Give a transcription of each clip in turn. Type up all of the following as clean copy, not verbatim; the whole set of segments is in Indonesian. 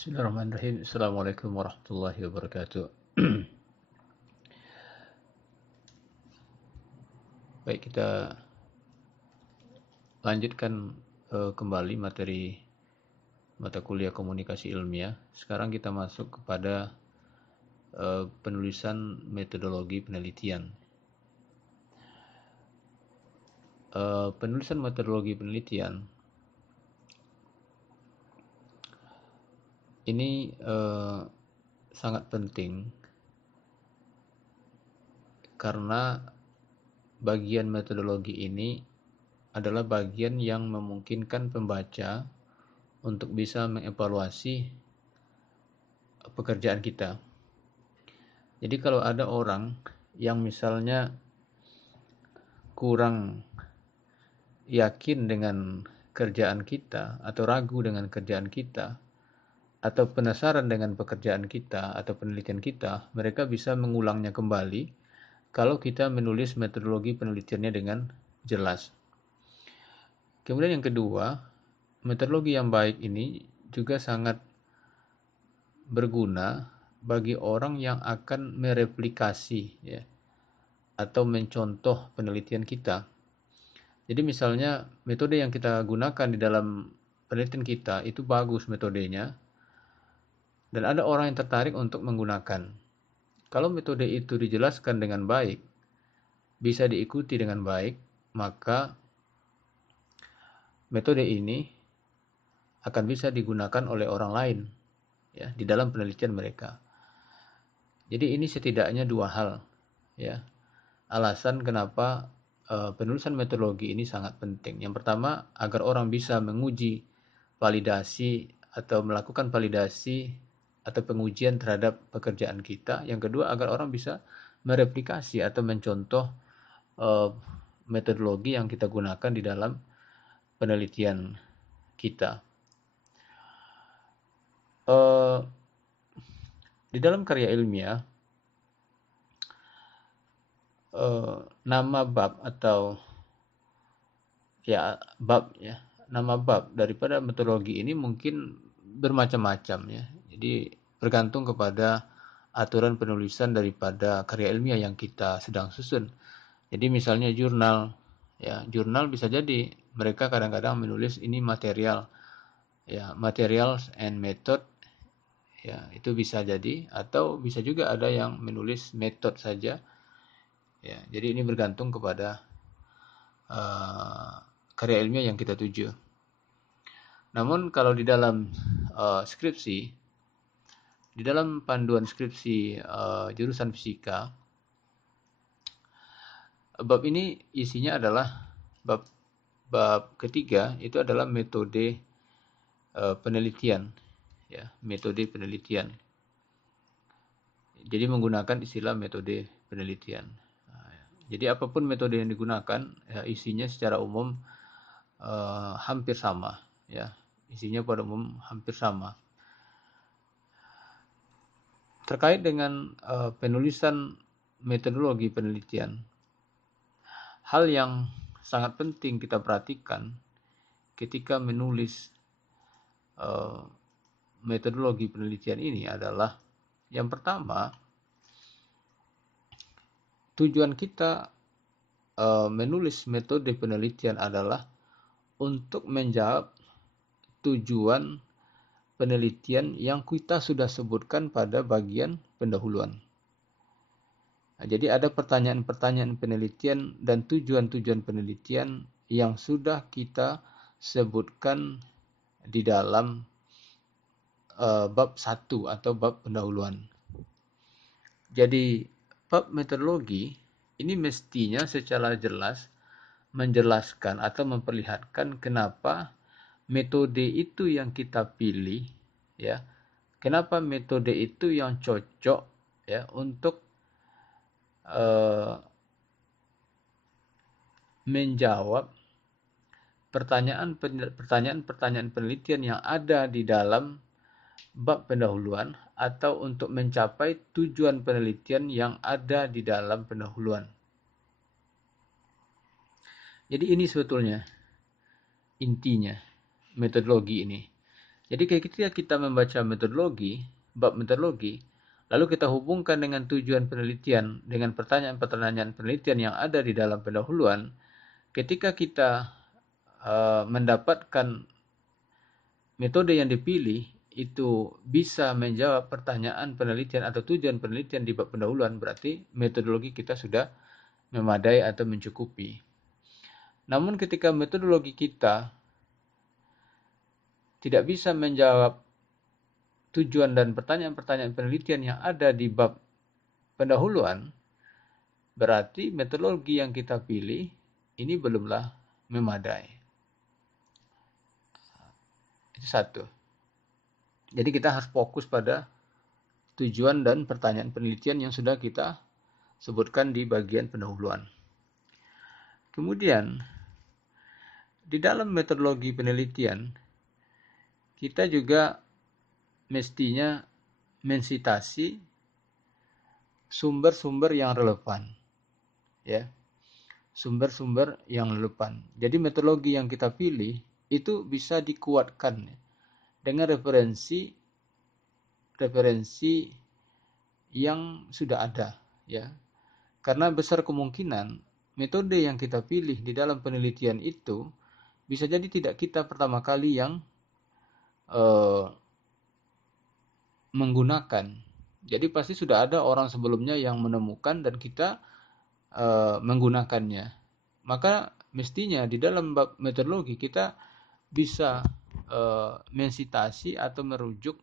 Bismillahirrahmanirrahim. Assalamualaikum warahmatullahi wabarakatuh. Baik, kita lanjutkan kembali materi mata kuliah komunikasi ilmiah. Sekarang kita masuk kepada penulisan metodologi penelitian. Penulisan metodologi penelitian ini sangat penting karena bagian metodologi ini adalah bagian yang memungkinkan pembaca untuk bisa mengevaluasi pekerjaan kita. Jadi kalau ada orang yang misalnya kurang yakin dengan kerjaan kita atau ragu dengan kerjaan kita atau penasaran dengan pekerjaan kita atau penelitian kita, mereka bisa mengulangnya kembali kalau kita menulis metodologi penelitiannya dengan jelas. Kemudian yang kedua, metodologi yang baik ini juga sangat berguna bagi orang yang akan mereplikasi ya, atau mencontoh penelitian kita. Jadi misalnya metode yang kita gunakan di dalam penelitian kita itu bagus metodenya, dan ada orang yang tertarik untuk menggunakan. Kalau metode itu dijelaskan dengan baik, bisa diikuti dengan baik, maka metode ini akan bisa digunakan oleh orang lain ya di dalam penelitian mereka. Jadi ini setidaknya dua hal ya. Alasan kenapa penulisan metodologi ini sangat penting. Yang pertama, agar orang bisa menguji validasi atau melakukan validasi atau pengujian terhadap pekerjaan kita. Yang kedua, agar orang bisa mereplikasi atau mencontoh metodologi yang kita gunakan di dalam penelitian kita. Di dalam karya ilmiah, nama bab atau nama bab daripada metodologi ini mungkin bermacam-macam ya. Jadi bergantung kepada aturan penulisan daripada karya ilmiah yang kita sedang susun. Jadi misalnya jurnal ya, jurnal bisa jadi mereka kadang-kadang menulis ini material ya, materials and method ya, itu bisa jadi, atau bisa juga ada yang menulis method saja ya. Jadi ini bergantung kepada karya ilmiah yang kita tuju. Namun kalau di dalam skripsi, di dalam panduan skripsi jurusan fisika, bab ini isinya adalah bab ketiga itu adalah metode penelitian ya, metode penelitian. Jadi menggunakan istilah metode penelitian. Jadi apapun metode yang digunakan ya, isinya secara umum hampir sama ya, isinya pada umum hampir sama. Terkait dengan penulisan metodologi penelitian, hal yang sangat penting kita perhatikan ketika menulis metodologi penelitian ini adalah yang pertama, tujuan kita menulis metode penelitian adalah untuk menjawab tujuan penelitian yang kita sudah sebutkan pada bagian pendahuluan. Nah, jadi ada pertanyaan-pertanyaan penelitian dan tujuan-tujuan penelitian yang sudah kita sebutkan di dalam bab 1 atau bab pendahuluan. Jadi bab metodologi ini mestinya secara jelas menjelaskan atau memperlihatkan kenapa metode itu yang kita pilih ya. Kenapa metode itu yang cocok ya untuk menjawab pertanyaan-pertanyaan penelitian yang ada di dalam bab pendahuluan atau untuk mencapai tujuan penelitian yang ada di dalam pendahuluan. Jadi ini sebetulnya intinya metodologi ini. Jadi ketika kita membaca metodologi, bab metodologi, lalu kita hubungkan dengan tujuan penelitian, dengan pertanyaan-pertanyaan penelitian yang ada di dalam pendahuluan, ketika kita mendapatkan metode yang dipilih itu bisa menjawab pertanyaan penelitian atau tujuan penelitian di bab pendahuluan, berarti metodologi kita sudah memadai atau mencukupi. Namun ketika metodologi kita tidak bisa menjawab tujuan dan pertanyaan-pertanyaan penelitian yang ada di bab pendahuluan, berarti metodologi yang kita pilih ini belumlah memadai. Itu satu. Jadi kita harus fokus pada tujuan dan pertanyaan penelitian yang sudah kita sebutkan di bagian pendahuluan. Kemudian, di dalam metodologi penelitian, kita juga mestinya mensitasi sumber-sumber yang relevan. Ya, sumber-sumber yang relevan. Jadi metodologi yang kita pilih itu bisa dikuatkan dengan referensi yang sudah ada, ya. Karena besar kemungkinan metode yang kita pilih di dalam penelitian itu bisa jadi tidak kita pertama kali yang menggunakan. Jadi pasti sudah ada orang sebelumnya yang menemukan dan kita menggunakannya. Maka mestinya di dalam bab metodologi kita bisa mensitasi atau merujuk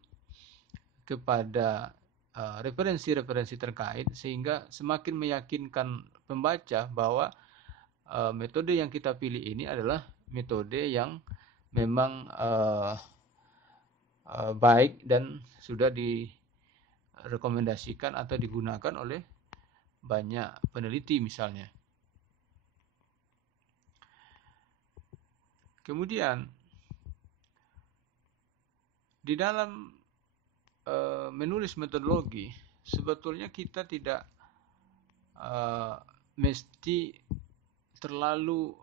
kepada referensi-referensi terkait sehingga semakin meyakinkan pembaca bahwa metode yang kita pilih ini adalah metode yang memang baik dan sudah direkomendasikan atau digunakan oleh banyak peneliti misalnya. Kemudian di dalam menulis metodologi sebetulnya kita tidak mesti terlalu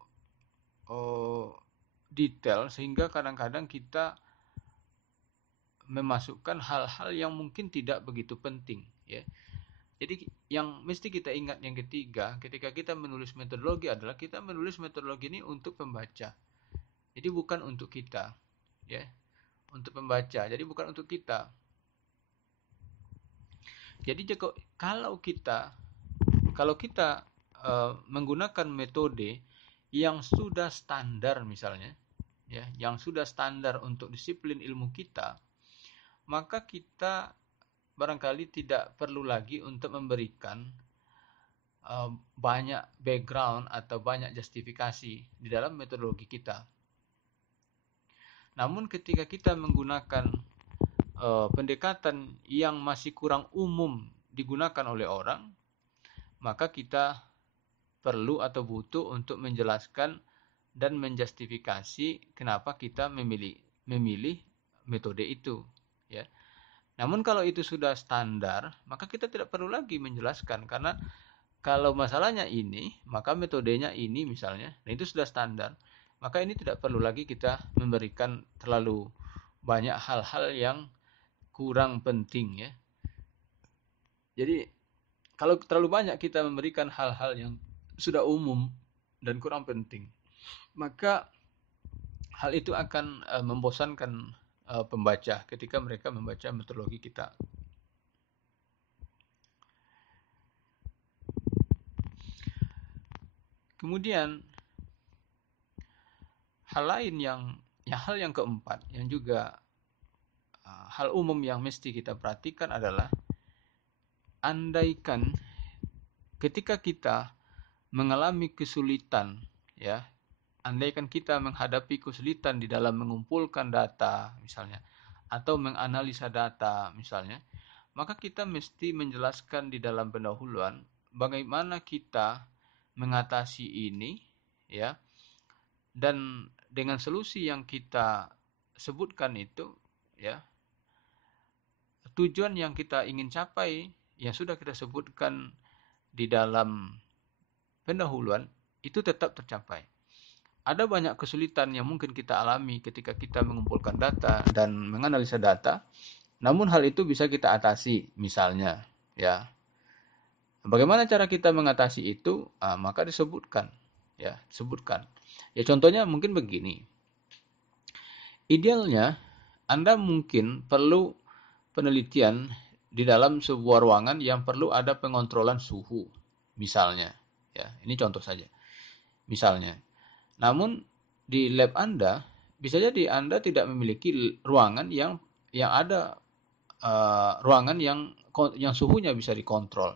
detail sehingga kadang-kadang kita memasukkan hal-hal yang mungkin tidak begitu penting, ya. Jadi yang mesti kita ingat yang ketiga ketika kita menulis metodologi adalah kita menulis metodologi ini untuk pembaca. Jadi bukan untuk kita, ya. Untuk pembaca. Jadi bukan untuk kita. Jadi kalau kita menggunakan metode yang sudah standar misalnya, ya, yang sudah standar untuk disiplin ilmu kita, maka kita barangkali tidak perlu lagi untuk memberikan banyak background atau banyak justifikasi di dalam metodologi kita. Namun ketika kita menggunakan pendekatan yang masih kurang umum digunakan oleh orang, maka kita perlu atau butuh untuk menjelaskan dan menjustifikasi kenapa kita memilih metode itu, ya. Namun kalau itu sudah standar, maka kita tidak perlu lagi menjelaskan karena kalau masalahnya ini, maka metodenya ini misalnya, nah itu sudah standar. Maka ini tidak perlu lagi kita memberikan terlalu banyak hal-hal yang kurang penting, ya. Jadi kalau terlalu banyak kita memberikan hal-hal yang sudah umum dan kurang penting, maka hal itu akan membosankan pembaca ketika mereka membaca metodologi kita. Kemudian hal lain hal yang keempat yang juga hal umum yang mesti kita perhatikan adalah andaikan ketika kita mengalami kesulitan, ya, andaikan kita menghadapi kesulitan di dalam mengumpulkan data misalnya atau menganalisa data misalnya, maka kita mesti menjelaskan di dalam pendahuluan bagaimana kita mengatasi ini, ya. Dan dengan solusi yang kita sebutkan itu, ya, tujuan yang kita ingin capai yang sudah kita sebutkan di dalam pendahuluan itu tetap tercapai. ada banyak kesulitan yang mungkin kita alami ketika kita mengumpulkan data dan menganalisa data, namun hal itu bisa kita atasi misalnya, ya. Bagaimana cara kita mengatasi itu? Maka disebutkan, ya, disebutkan. Ya contohnya mungkin begini. Idealnya Anda mungkin perlu penelitian di dalam sebuah ruangan yang perlu ada pengontrolan suhu, misalnya. Ya, ini contoh saja. Misalnya. Namun di lab Anda bisa jadi Anda tidak memiliki ruangan yang ada ruangan yang suhunya bisa dikontrol.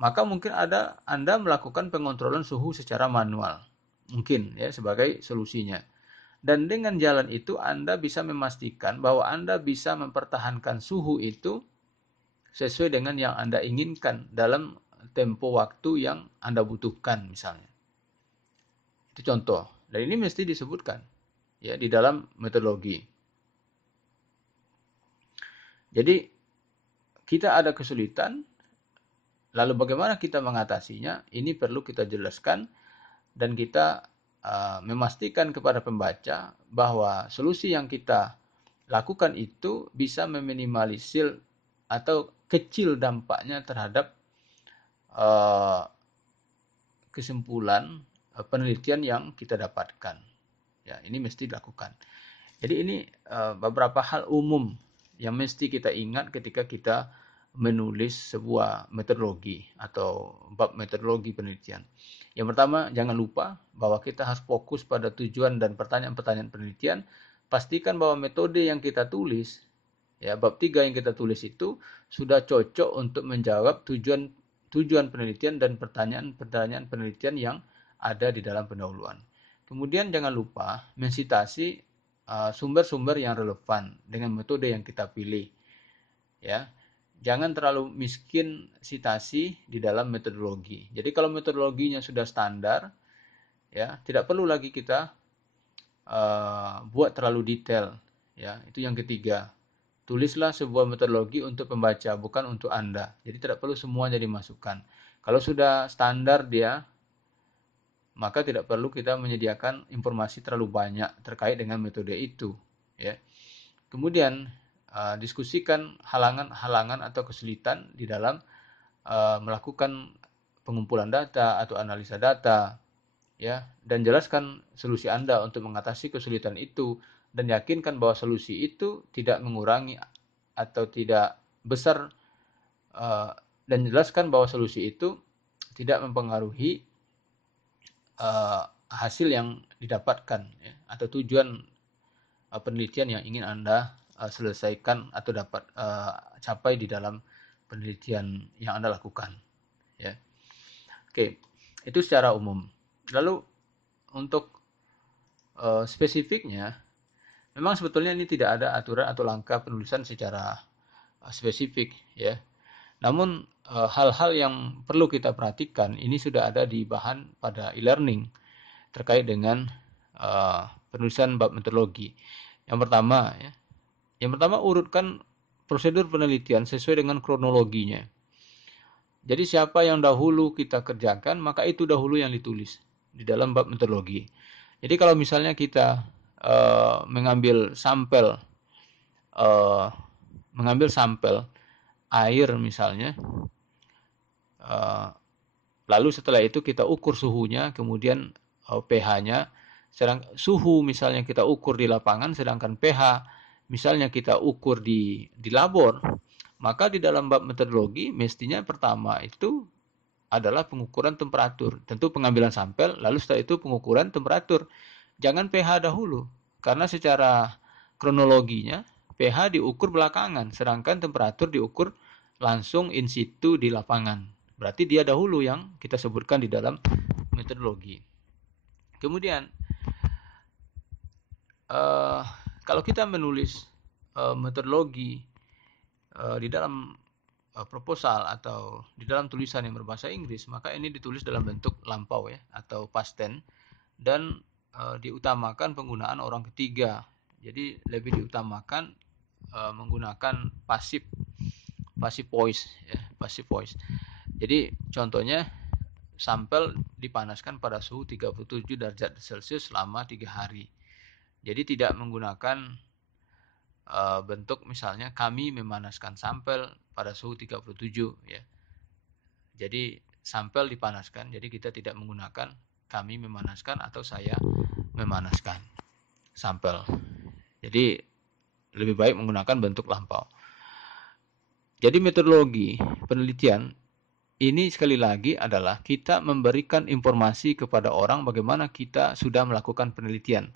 Maka mungkin Anda melakukan pengontrolan suhu secara manual. Mungkin ya sebagai solusinya. Dan dengan jalan itu Anda bisa memastikan bahwa Anda bisa mempertahankan suhu itu sesuai dengan yang Anda inginkan dalam tempo waktu yang Anda butuhkan misalnya. Itu contoh. Dan ini mesti disebutkan ya di dalam metodologi. Jadi kita ada kesulitan, lalu bagaimana kita mengatasinya? Ini perlu kita jelaskan dan kita memastikan kepada pembaca bahwa solusi yang kita lakukan itu bisa meminimalisir atau kecil dampaknya terhadap kesimpulan penelitian yang kita dapatkan. Ya, ini mesti dilakukan. Jadi ini beberapa hal umum yang mesti kita ingat ketika kita menulis sebuah metodologi atau bab metodologi penelitian. Yang pertama, jangan lupa bahwa kita harus fokus pada tujuan dan pertanyaan-pertanyaan penelitian. Pastikan bahwa metode yang kita tulis, ya bab 3 yang kita tulis itu sudah cocok untuk menjawab tujuan penelitian dan pertanyaan-pertanyaan penelitian yang ada di dalam pendahuluan. Kemudian jangan lupa mensitasi sumber-sumber yang relevan dengan metode yang kita pilih. Ya, jangan terlalu miskin sitasi di dalam metodologi. Jadi kalau metodologinya sudah standar, ya tidak perlu lagi kita buat terlalu detail. Ya, itu yang ketiga. Tulislah sebuah metodologi untuk pembaca, bukan untuk Anda. Jadi tidak perlu semuanya dimasukkan. Kalau sudah standar dia, maka tidak perlu kita menyediakan informasi terlalu banyak terkait dengan metode itu. Ya. Kemudian diskusikan halangan-halangan atau kesulitan di dalam melakukan pengumpulan data atau analisa data, ya, dan jelaskan solusi Anda untuk mengatasi kesulitan itu dan yakinkan bahwa solusi itu tidak mengurangi atau tidak besar dan jelaskan bahwa solusi itu tidak mempengaruhi hasil yang didapatkan ya, atau tujuan penelitian yang ingin Anda selesaikan atau dapat capai di dalam penelitian yang Anda lakukan. Ya. Oke, itu secara umum. Lalu untuk spesifiknya, memang sebetulnya ini tidak ada aturan atau langkah penulisan secara spesifik, ya. Namun hal-hal yang perlu kita perhatikan ini sudah ada di bahan pada e-learning terkait dengan penulisan bab metodologi. Yang pertama urutkan prosedur penelitian sesuai dengan kronologinya. Jadi siapa yang dahulu kita kerjakan, maka itu dahulu yang ditulis di dalam bab metodologi. Jadi kalau misalnya kita mengambil sampel air misalnya, lalu setelah itu kita ukur suhunya, kemudian pH-nya, suhu misalnya kita ukur di lapangan, sedangkan pH misalnya kita ukur di labor, maka di dalam bab metodologi mestinya pertama itu adalah pengukuran temperatur. Tentu pengambilan sampel, lalu setelah itu pengukuran temperatur. Jangan pH dahulu, karena secara kronologinya pH diukur belakangan, sedangkan temperatur diukur langsung in situ di lapangan. Berarti dia dahulu yang kita sebutkan di dalam metodologi. Kemudian kalau kita menulis metodologi di dalam proposal atau di dalam tulisan yang berbahasa Inggris, maka ini ditulis dalam bentuk lampau ya atau past tense dan diutamakan penggunaan orang ketiga. Jadi lebih diutamakan menggunakan passive voice ya, passive voice. Jadi contohnya sampel dipanaskan pada suhu 37 derajat Celcius selama 3 hari. Jadi tidak menggunakan bentuk misalnya kami memanaskan sampel pada suhu 37 ya. Jadi sampel dipanaskan, jadi kita tidak menggunakan kami memanaskan atau saya memanaskan sampel. Jadi lebih baik menggunakan bentuk lampau. Jadi metodologi penelitian ini sekali lagi adalah kita memberikan informasi kepada orang bagaimana kita sudah melakukan penelitian.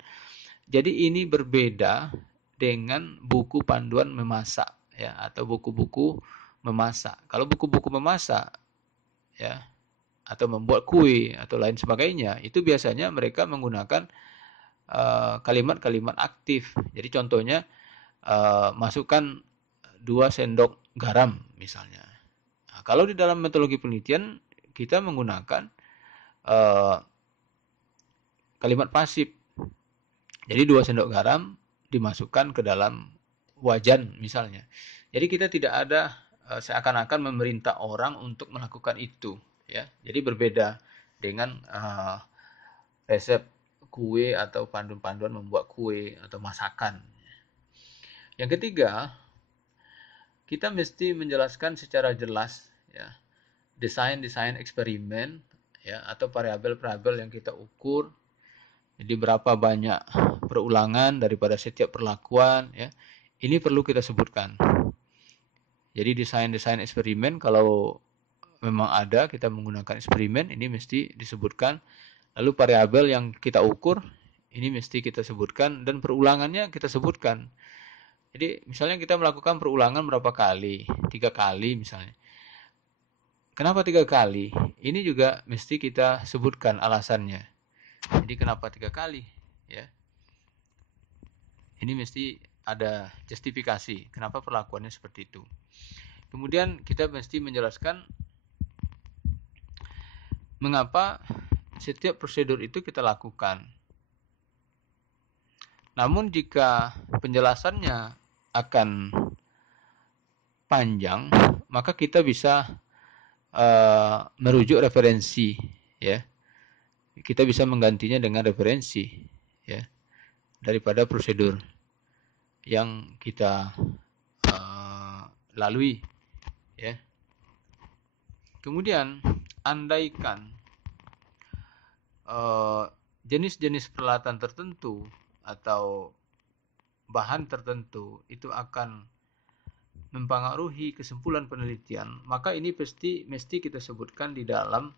Jadi ini berbeda dengan buku panduan memasak ya, atau buku-buku memasak. Kalau buku-buku memasak ya, atau membuat kue atau lain sebagainya, itu biasanya mereka menggunakan kalimat-kalimat aktif. Jadi contohnya masukkan 2 sendok garam misalnya. Nah, kalau di dalam metodologi penelitian kita menggunakan kalimat pasif. Jadi 2 sendok garam dimasukkan ke dalam wajan misalnya. Jadi kita tidak ada seakan-akan memerintah orang untuk melakukan itu ya. Jadi berbeda dengan resep kue atau panduan-panduan membuat kue atau masakan. Yang ketiga, kita mesti menjelaskan secara jelas ya, desain eksperimen ya, atau variabel-variabel yang kita ukur. Jadi berapa banyak perulangan daripada setiap perlakuan ya. Ini perlu kita sebutkan. Jadi desain eksperimen kalau memang ada kita menggunakan eksperimen ini mesti disebutkan. Lalu variabel yang kita ukur ini mesti kita sebutkan dan perulangannya kita sebutkan. Jadi misalnya kita melakukan perulangan berapa kali? 3 kali misalnya. Kenapa 3 kali? Ini juga mesti kita sebutkan alasannya. Jadi kenapa 3 kali? Ya. Ini mesti ada justifikasi kenapa perlakuannya seperti itu. Kemudian kita mesti menjelaskan mengapa setiap prosedur itu kita lakukan. Namun jika penjelasannya akan panjang, maka kita bisa merujuk referensi ya. Kita bisa menggantinya dengan referensi ya, daripada prosedur yang kita lalui ya. Kemudian andaikan jenis-jenis peralatan tertentu atau bahan tertentu itu akan mempengaruhi kesimpulan penelitian, maka ini mesti kita sebutkan di dalam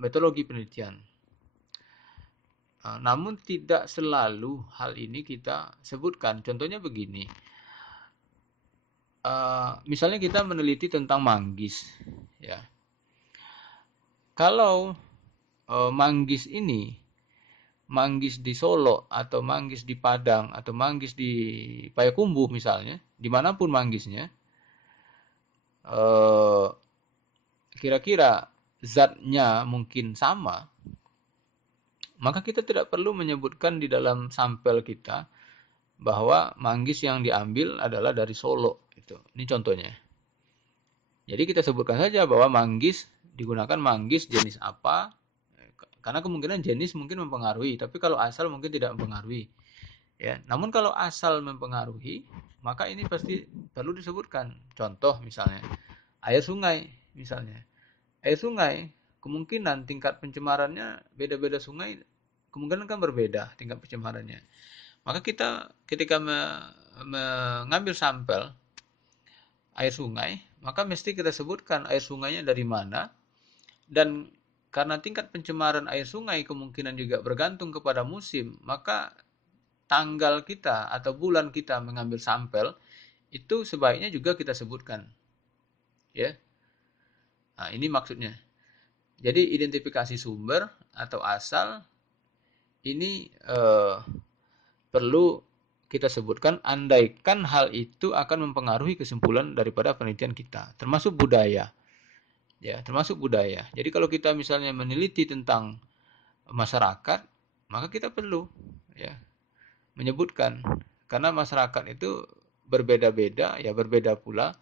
metodologi penelitian. Namun tidak selalu hal ini kita sebutkan. Contohnya begini, misalnya kita meneliti tentang manggis, ya. Kalau manggis ini, manggis di Solo atau manggis di Padang atau manggis di Payakumbuh misalnya, dimanapun manggisnya, kira-kira zatnya mungkin sama, maka kita tidak perlu menyebutkan di dalam sampel kita bahwa manggis yang diambil adalah dari Solo. Ini contohnya. Jadi kita sebutkan saja bahwa manggis digunakan manggis jenis apa, karena kemungkinan jenis mungkin mempengaruhi, tapi kalau asal mungkin tidak mempengaruhi. Ya, namun kalau asal mempengaruhi, maka ini pasti perlu disebutkan. Contoh misalnya air sungai misalnya. Air sungai kemungkinan tingkat pencemarannya beda-beda sungai, kemungkinan kan berbeda tingkat pencemarannya. Maka kita ketika mengambil sampel air sungai, maka mesti kita sebutkan air sungainya dari mana, dan karena tingkat pencemaran air sungai kemungkinan juga bergantung kepada musim, maka tanggal kita atau bulan kita mengambil sampel itu sebaiknya juga kita sebutkan. Ya. Nah, ini maksudnya. Jadi identifikasi sumber atau asal ini perlu kita sebutkan, andaikan hal itu akan mempengaruhi kesimpulan daripada penelitian kita, termasuk budaya. Ya, termasuk budaya. Jadi kalau kita misalnya meneliti tentang masyarakat, maka kita perlu ya menyebutkan, karena masyarakat itu berbeda-beda, ya berbeda pula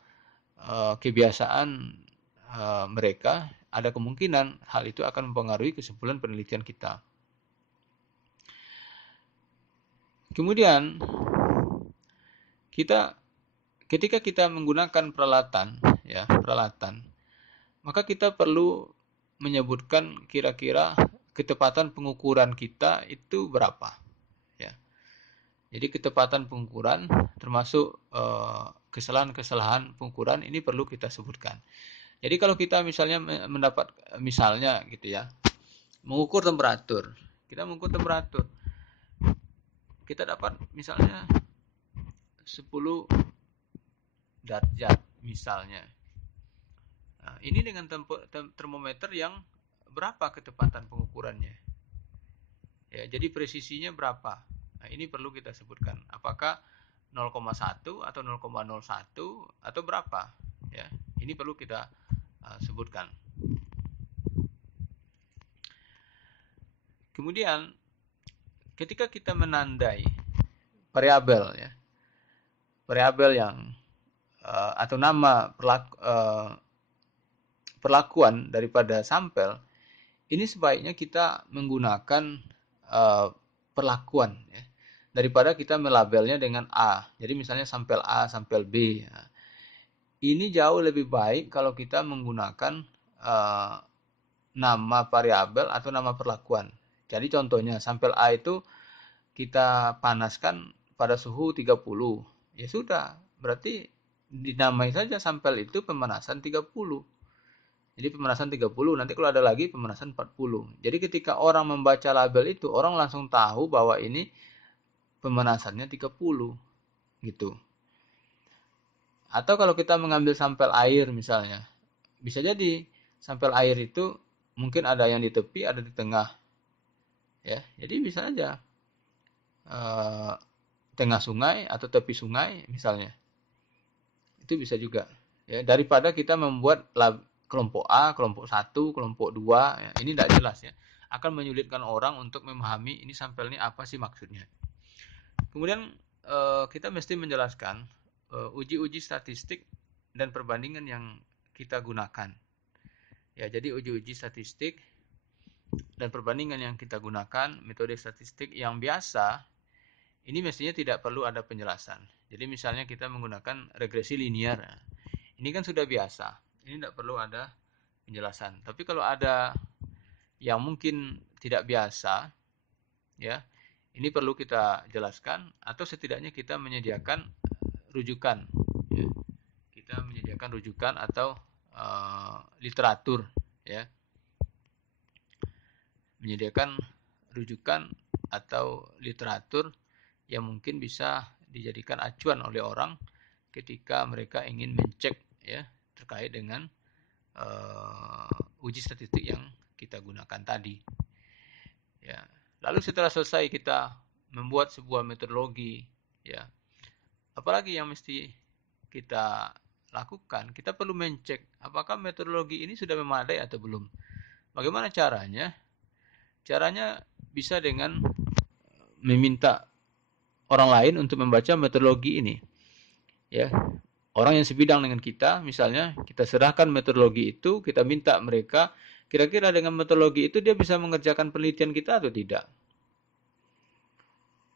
kebiasaan mereka. ada kemungkinan hal itu akan mempengaruhi kesimpulan penelitian kita. Kemudian ketika kita menggunakan peralatan, maka kita perlu menyebutkan kira-kira ketepatan pengukuran kita itu berapa, ya. Jadi ketepatan pengukuran termasuk kesalahan-kesalahan pengukuran ini perlu kita sebutkan. Jadi kalau kita misalnya mengukur temperatur, kita dapat misalnya 10 derajat misalnya. Nah, ini dengan termometer yang berapa ketepatan pengukurannya? Ya, jadi presisinya berapa? Nah, ini perlu kita sebutkan. Apakah 0,1 atau 0,01 atau berapa? Ya, ini perlu kita sebutkan. Kemudian ketika kita menandai variabel, ya, variabel yang atau nama perlakuan daripada sampel, ini sebaiknya kita menggunakan perlakuan, ya, daripada kita melabelnya dengan A. Jadi misalnya sampel A, sampel B. Ya. Ini jauh lebih baik kalau kita menggunakan nama variabel atau nama perlakuan. Jadi contohnya sampel A itu kita panaskan pada suhu 30. Ya sudah, berarti dinamai saja sampel itu pemanasan 30. Jadi pemanasan 30, nanti kalau ada lagi pemanasan 40. Jadi ketika orang membaca label itu, orang langsung tahu bahwa ini pemanasannya 30. Gitu. Atau kalau kita mengambil sampel air misalnya, bisa jadi sampel air itu mungkin ada yang di tepi, ada di tengah. Ya, jadi bisa aja tengah sungai atau tepi sungai misalnya. Itu bisa juga. Ya, daripada kita membuat kelompok A, kelompok 1, kelompok 2, ya, ini tidak jelas, ya. Akan menyulitkan orang untuk memahami ini sampel ini apa sih maksudnya. Kemudian kita mesti menjelaskan uji-uji statistik dan perbandingan yang kita gunakan. Ya, jadi uji-uji statistik dan perbandingan yang kita gunakan, metode statistik yang biasa, ini mestinya tidak perlu ada penjelasan. Jadi misalnya kita menggunakan regresi linear, ini kan sudah biasa, ini tidak perlu ada penjelasan. Tapi kalau ada yang mungkin tidak biasa, ya, ini perlu kita jelaskan, atau setidaknya kita menyediakan rujukan, ya. Kita menyediakan rujukan atau literatur, ya. Menyediakan rujukan atau literatur yang mungkin bisa dijadikan acuan oleh orang ketika mereka ingin mencek, ya, terkait dengan uji statistik yang kita gunakan tadi. Ya. Lalu setelah selesai kita membuat sebuah metodologi, ya, apalagi yang mesti kita lakukan? Kita perlu mencek apakah metodologi ini sudah memadai atau belum. Bagaimana caranya? Caranya bisa dengan meminta orang lain untuk membaca metodologi ini. Ya, orang yang sebidang dengan kita, misalnya kita serahkan metodologi itu, kita minta mereka, kira-kira dengan metodologi itu dia bisa mengerjakan penelitian kita atau tidak.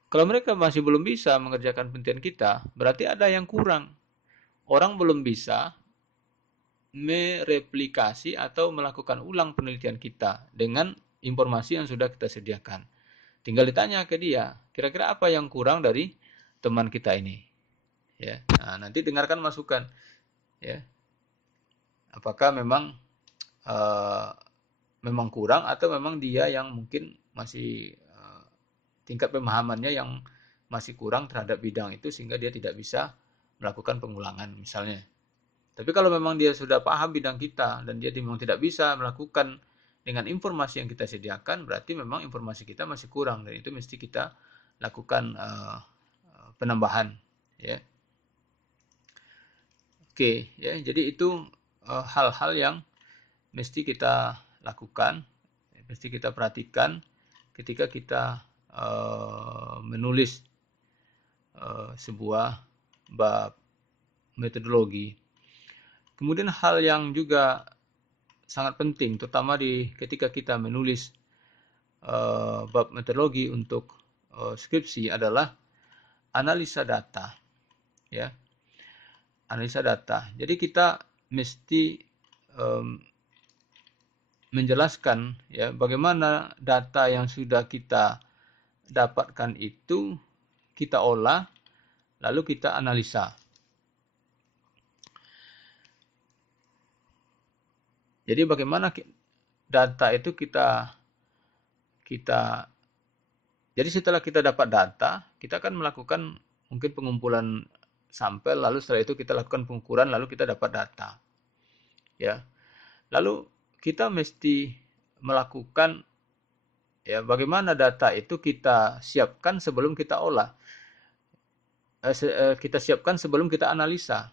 Kalau mereka masih belum bisa mengerjakan penelitian kita, berarti ada yang kurang. Orang belum bisa mereplikasi atau melakukan ulang penelitian kita dengan informasi yang sudah kita sediakan. Tinggal ditanya ke dia, kira-kira apa yang kurang dari teman kita ini? Ya, nah, nanti dengarkan masukan. Ya, apakah memang kurang atau memang dia yang mungkin masih tingkat pemahamannya yang masih kurang terhadap bidang itu sehingga dia tidak bisa melakukan pengulangan misalnya. Tapi kalau memang dia sudah paham bidang kita dan dia memang tidak bisa melakukan dengan informasi yang kita sediakan, berarti memang informasi kita masih kurang dan itu mesti kita lakukan penambahan, ya. Oke, ya, jadi itu hal-hal yang mesti kita lakukan, mesti kita perhatikan ketika kita menulis sebuah bab metodologi. Kemudian hal yang juga sangat penting, terutama ketika kita menulis bab metodologi untuk skripsi adalah analisa data, ya, analisa data. Jadi kita mesti menjelaskan ya bagaimana data yang sudah kita dapatkan itu kita olah, lalu kita analisa. Jadi bagaimana data itu kita jadi setelah kita dapat data, kita akan melakukan mungkin pengumpulan sampel, lalu setelah itu kita lakukan pengukuran, lalu kita dapat data. Ya. Lalu kita mesti melakukan ya bagaimana data itu kita siapkan sebelum kita olah. Kita siapkan sebelum kita analisa.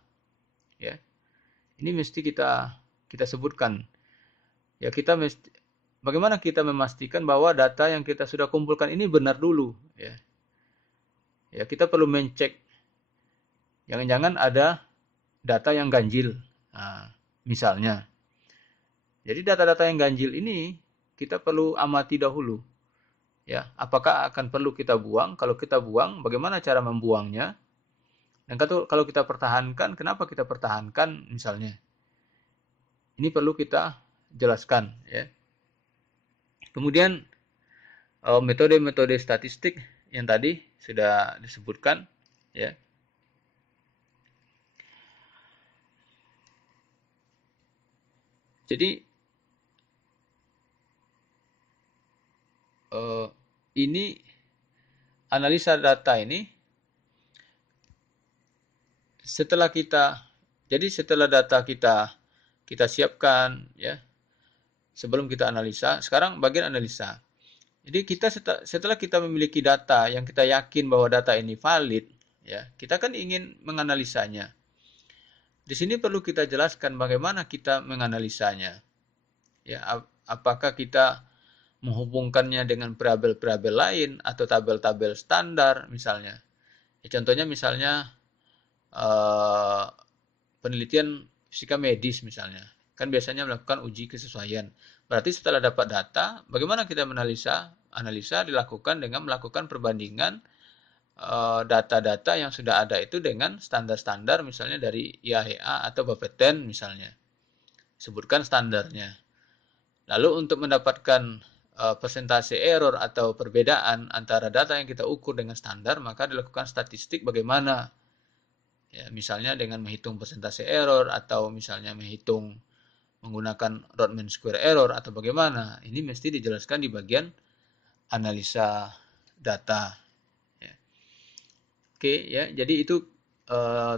Ya. Ini mesti kita sebutkan. Ya, kita mesti bagaimana kita memastikan bahwa data yang kita sudah kumpulkan ini benar dulu, ya. Ya, kita perlu mencek. Jangan-jangan ada data yang ganjil. Nah, misalnya. Jadi data-data yang ganjil ini kita perlu amati dahulu. Ya, apakah akan perlu kita buang? Kalau kita buang, bagaimana cara membuangnya? Dan kalau kita pertahankan, kenapa kita pertahankan misalnya? Ini perlu kita jelaskan, ya. Kemudian metode-metode statistik yang tadi sudah disebutkan, ya. Jadi ini analisa data ini setelah data kita siapkan, ya. Sebelum kita analisa, sekarang bagian analisa. Jadi setelah kita memiliki data yang kita yakin bahwa data ini valid, ya, kita kan ingin menganalisanya. Di sini perlu kita jelaskan bagaimana kita menganalisanya. Ya, apakah kita menghubungkannya dengan variabel-variabel lain atau tabel-tabel standar misalnya. Ya, contohnya misalnya penelitian fisika medis misalnya. Kan biasanya melakukan uji kesesuaian. Berarti setelah dapat data, bagaimana kita menganalisa? Analisa dilakukan dengan melakukan perbandingan data-data yang sudah ada itu dengan standar-standar misalnya dari IAEA atau Bapeten misalnya. Sebutkan standarnya. Lalu untuk mendapatkan persentase error atau perbedaan antara data yang kita ukur dengan standar, maka dilakukan statistik bagaimana. Ya, misalnya dengan menghitung persentase error atau misalnya menggunakan Rodman Square Error atau bagaimana. Ini mesti dijelaskan di bagian analisa data. Ya. Oke, ya. Jadi itu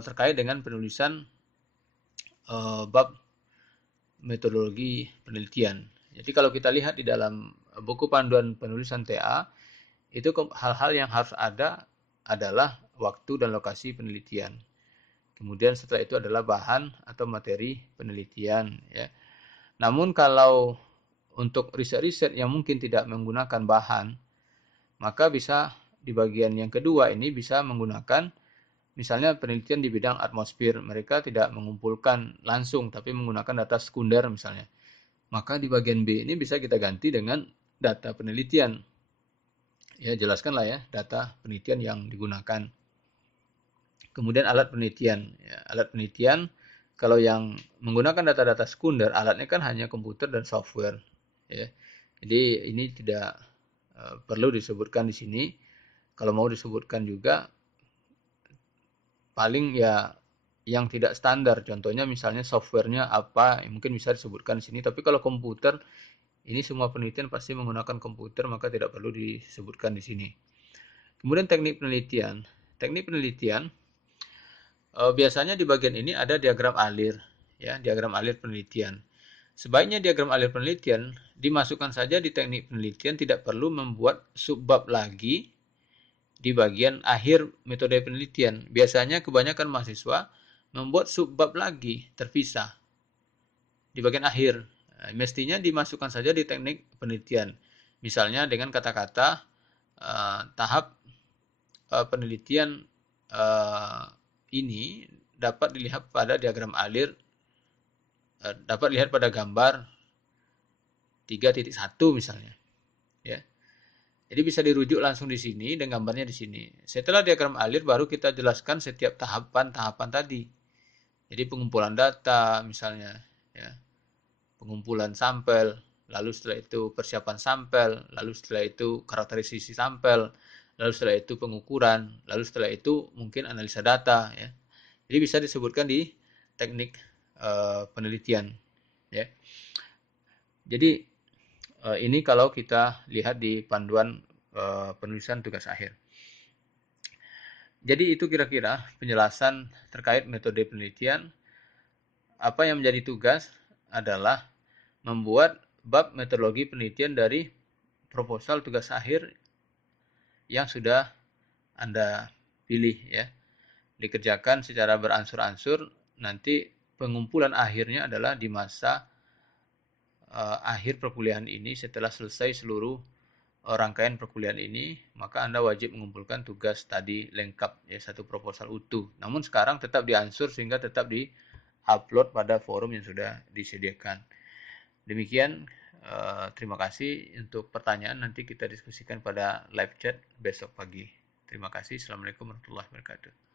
terkait dengan penulisan bab metodologi penelitian. Jadi kalau kita lihat di dalam buku panduan penulisan TA, itu hal-hal yang harus ada adalah waktu dan lokasi penelitian. Kemudian setelah itu adalah bahan atau materi penelitian, ya. Namun kalau untuk riset-riset yang mungkin tidak menggunakan bahan, maka bisa di bagian yang kedua ini bisa menggunakan misalnya penelitian di bidang atmosfer. Mereka tidak mengumpulkan langsung tapi menggunakan data sekunder misalnya. Maka di bagian B ini bisa kita ganti dengan data penelitian. Ya, jelaskanlah ya data penelitian yang digunakan. Kemudian alat penelitian. Ya, alat penelitian kalau yang menggunakan data-data sekunder, alatnya kan hanya komputer dan software. Ya. Jadi ini tidak perlu disebutkan di sini. Kalau mau disebutkan juga, paling ya yang tidak standar. Contohnya misalnya softwarenya apa, mungkin bisa disebutkan di sini. Tapi kalau komputer, ini semua penelitian pasti menggunakan komputer, maka tidak perlu disebutkan di sini. Kemudian teknik penelitian. Teknik penelitian biasanya di bagian ini ada diagram alir, ya, diagram alir penelitian. Sebaiknya diagram alir penelitian dimasukkan saja di teknik penelitian, tidak perlu membuat subbab lagi di bagian akhir metode penelitian. Biasanya kebanyakan mahasiswa membuat subbab lagi terpisah di bagian akhir. Mestinya dimasukkan saja di teknik penelitian. Misalnya dengan kata-kata tahap penelitian ini dapat dilihat pada diagram alir, dapat dilihat pada gambar 3.1 misalnya, ya. Jadi bisa dirujuk langsung di sini dan gambarnya di sini. Setelah diagram alir baru kita jelaskan setiap tahapan-tahapan tadi. Jadi pengumpulan data misalnya, ya, pengumpulan sampel, lalu setelah itu persiapan sampel, lalu setelah itu karakterisasi sampel, lalu setelah itu pengukuran, lalu setelah itu mungkin analisa data, ya. Jadi bisa disebutkan di teknik penelitian, ya. Jadi ini kalau kita lihat di panduan penulisan tugas akhir. Jadi itu kira-kira penjelasan terkait metode penelitian. Apa yang menjadi tugas adalah membuat bab metodologi penelitian dari proposal tugas akhir yang sudah Anda pilih, ya. Dikerjakan secara beransur-ansur, nanti pengumpulan akhirnya adalah di masa akhir perkuliahan ini. Setelah selesai seluruh rangkaian perkuliahan ini, maka Anda wajib mengumpulkan tugas tadi lengkap, ya, satu proposal utuh. Namun sekarang tetap diansur sehingga tetap di-upload pada forum yang sudah disediakan. Demikian, terima kasih. Untuk pertanyaan nanti kita diskusikan pada live chat besok pagi. Terima kasih. Assalamualaikum warahmatullahi wabarakatuh.